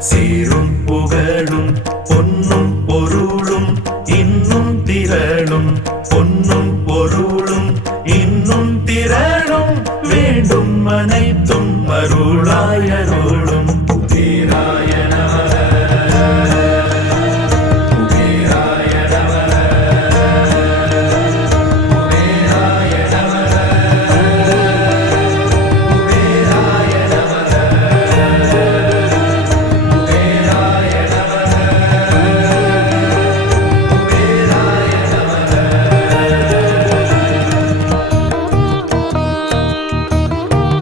சீரும் புகழும் பொன்னும் பொருளும் இன்னும் திரளும் பொன்னும் பொருளும் இன்னும் திரளும் வேண்டும் அனைத்தும் அருளாயரும்